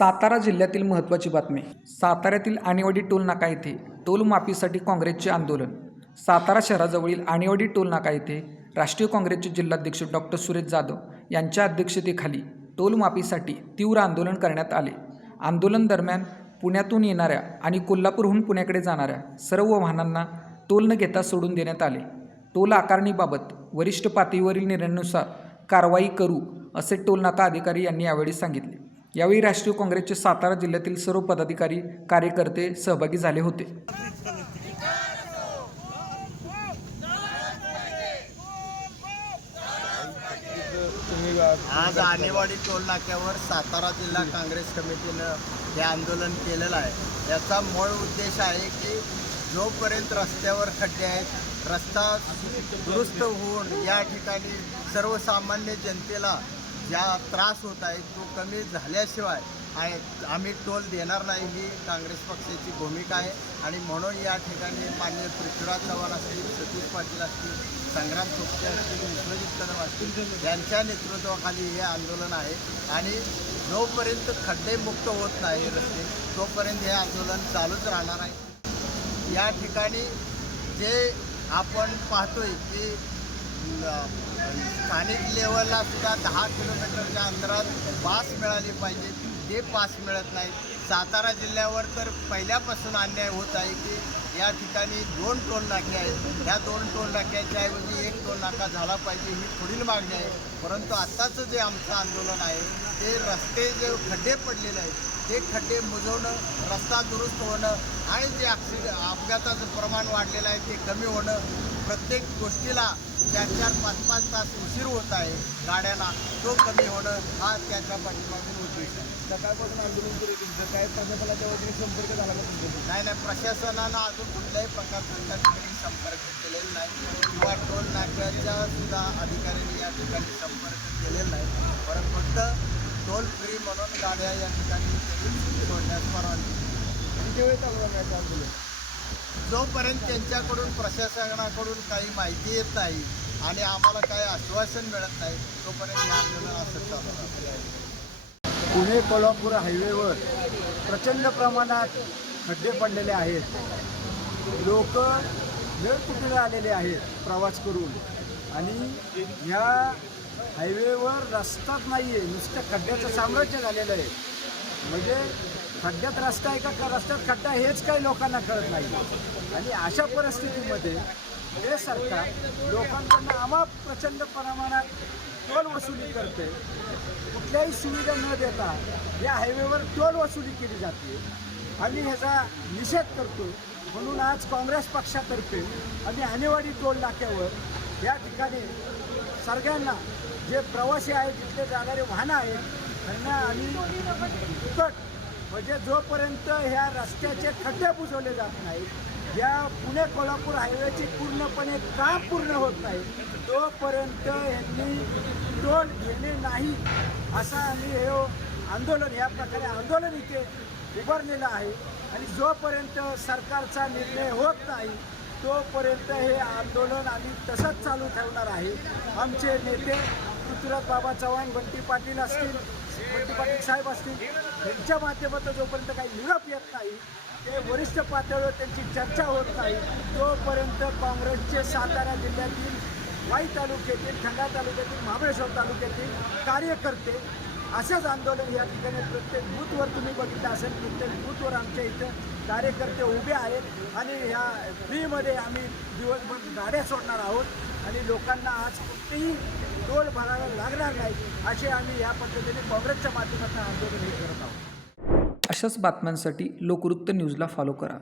सातारा जिल्ह्यातील महत्त्वाची बातमी. साताऱ्यातील आणेवाडी टोल नाका येथे टोल माफीसाठी काँग्रेसचे आंदोलन. सातारा शहराजवळील आणेवाडी टोल नाका येथे राष्ट्रीय काँग्रेसचे जिल्हाध्यक्ष डॉक्टर सुरेश जाधव यांच्या अध्यक्षतेखाली टोल माफीसाठी तीव्र आंदोलन करण्यात आले. आंदोलन दरम्यान पुण्यातून येणाऱ्या आणि कोल्हापूरहून पुण्याकडे जाणाऱ्या सर्व वाहनांना टोल न घेता सोडून देण्यात आले. टोल आकारणीबाबत वरिष्ठ पातळीवरील निर्णयानुसार कारवाई करू असे टोल नाका अधिकारी यांनी यावेळी सांगितले. यावेळी राष्ट्रीय काँग्रेसचे सातारा जिल्ह्यातील सर्व पदाधिकारी कार्यकर्ते सहभागी झाले होते. आज आणेवाडी टोल नाक्यावर सातारा जिल्हा काँग्रेस कमिटीनं हे आंदोलन केलेलं आहे. याचा मूळ उद्देश आहे की जोपर्यंत रस्त्यावर खड्डे आहेत रस्ता दुरुस्त होऊन या ठिकाणी सर्वसामान्य जनतेला ज्या त्रास होत आहे तो कमी झाल्याशिवाय आहे. आम्ही टोल देणार नाही. ही काँग्रेस पक्षाची भूमिका आहे. आणि म्हणून या ठिकाणी मान्य पृथ्वीराज चव्हाण असतील सतीश पाटील असतील संग्राम चोपटे असतील विश्वजित कदम असतील यांच्या नेतृत्वाखाली हे आंदोलन आहे. आणि जोपर्यंत खड्डेमुक्त होत नाही रस्ते तोपर्यंत हे आंदोलन चालूच राहणार आहे. या ठिकाणी जे आपण पाहतोय की स्थानिक लेवलला सुद्धा दहा किलोमीटरच्या अंतरात पास मिळाली पाहिजे. ते पास मिळत नाही. सातारा जिल्ह्यावर तर पहिल्यापासून अन्याय होत आहे की या ठिकाणी दोन टोल नाके आहेत. ह्या दोन टोल नाक्याच्या ऐवजी एक टोल नाका झाला पाहिजे ही पुढील मागणी आहे. परंतु आत्ताचं जे आमचं आंदोलन आहे ते रस्ते जे खड्डे पडलेले आहेत ते खड्डे मुजवणं रस्ता दुरुस्त होणं आणि जे ॲक्सिड अपघाताचं प्रमाण वाढलेलं आहे ते कमी होणं प्रत्येक गोष्टीला चार चार पाच पाच तास उशीर होत आहे गाड्यांना तो कमी होणं हा त्याच्या पाठीमागून उद्देश आहे. सकाळपासून आंदोलन आहे तुमचं. काय प्रशासनाच्या वतीने संपर्क झाला का तुमच्या नाही नाही प्रशासनानं अजून कुठल्याही प्रकारचा संपर्क केलेला नाही. किंवा टोल नाक्याच्या सुद्धा अधिकाऱ्यांनी या ठिकाणी संपर्क केलेला नाही. परत फक्त टोल फ्री म्हणून गाड्या या ठिकाणी सोडण्यास परवानगी किती वेळ चालू राहणार आंदोलन जोपर्यंत त्यांच्याकडून प्रशासनाकडून काही माहिती येत नाही आणि आम्हाला काही आश्वासन मिळत नाही तोपर्यंत या आंदोलन असं चालू पुणे कोल्हापूर हायवेवर प्रचंड प्रमाणात खड्डे पडलेले आहेत. लोक वेळ आलेले आहेत प्रवास करून? आणि ह्या हायवेवर रस्ताच नाही आहे नुसतं खड्ड्याचं साम्राज्य झालेलं आहे. म्हणजे खड्ड्यात रस्ता आहे का रस्त्यात खड्डा हेच काही लोकांना कळत नाही. आणि अशा परिस्थितीमध्ये हे सरकार लोकांकडनं आम्हा प्रचंड प्रमाणात टोल वसुली करते. कुठल्याही सुविधा न देता या हायवेवर टोल वसुली केली जाते. आम्ही ह्याचा निषेध करतो. म्हणून आज काँग्रेस पक्षातर्फे आम्ही आणेवाडी टोल नाक्यावर या ठिकाणी सगळ्यांना जे प्रवासी आहेत तिथले जाणारे वाहनं आहेत त्यांना आम्ही फुकट म्हणजे जोपर्यंत ह्या रस्त्याचे खड्डे बुजवले जात नाहीत या पुणे कोल्हापूर हायवेची पूर्णपणे काम पूर्ण होत नाही तोपर्यंत यांनी टोल घेणे नाही असा आम्ही हे आंदोलन या प्रकारे आंदोलन इथे उभारलेलं आहे. आणि जोपर्यंत सरकारचा निर्णय होत नाही तोपर्यंत हे आंदोलन आम्ही तसंच चालू ठेवणार आहे. आमचे नेते पृथ्वीराज बाबा चव्हाण बंटी पाटील असतील बंटी पाटील साहेब असतील यांच्या माध्यमातून जोपर्यंत काही निरोप येत नाही ते वरिष्ठ पातळीवर त्यांची चर्चा होत नाही तोपर्यंत काँग्रेसचे सातारा जिल्ह्यातील वाई तालुक्यातील ठंडा तालुक्यातील महाबळेश्वर तालुक्यातील कार्यकर्ते असंच आंदोलन या ठिकाणी प्रत्येक बूथवर तुम्ही बघितलं असेल प्रत्येक बूथवर आमच्या इथं कार्यकर्ते उभे आहेत आणि ह्या फ्रीमध्ये आम्ही दिवसभर गाड्या सोडणार आहोत आणि लोकांना आज कुठेही टोल भरायला लागणार नाही असे आम्ही या पद्धतीने काँग्रेसच्या माध्यमातून आंदोलन हे करत आहोत. अशाच बातम्यांसाठी लोकवृत्त न्यूजला फॉलो करा.